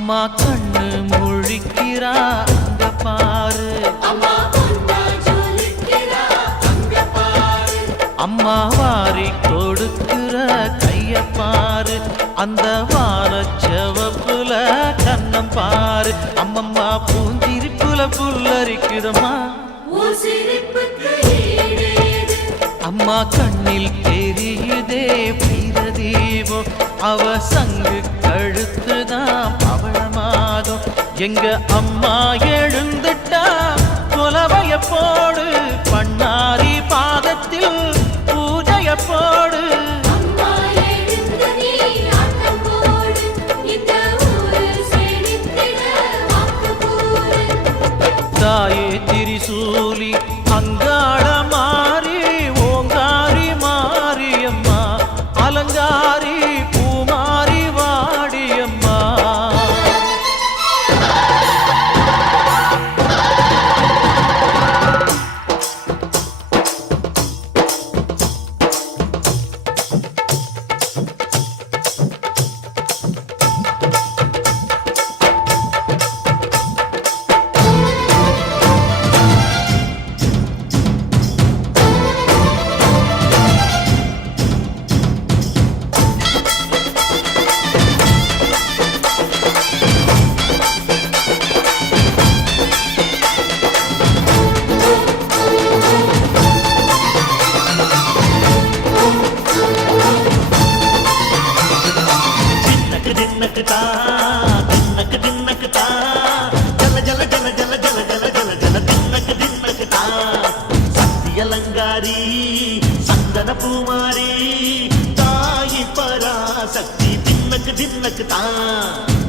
அம்மா கண்ணு முழிக்கிறா அங்க பாரு, அம்மா வாரி கொடுக்கிற கைய பாரு, அந்த வானச்சவப்புல கண்ணம் பாரு. அம்மம்மா பூஞ்சிரிப்புல புல்லரிக்குதம்மா, அம்மா கண்ணில் தெரியுதே வீரதீபம், அவ சங்கு கழுத்துதான் பவளமாகும். எங்க அம்மா எழுந்துட்டா கொலவைய போடு, பண்ணாரி பாதத்தில் பூஜைய போடு. தாயே திரிசூலி அங்காள மாறி ஓங்காரி மாரியம்மா, அலங்காரி பூமாரி வாடியம்மா. அலங்காரி சந்தன பூமாரி தாயி பராசக்தி தின்னக்கு தின்னக்கு தான்.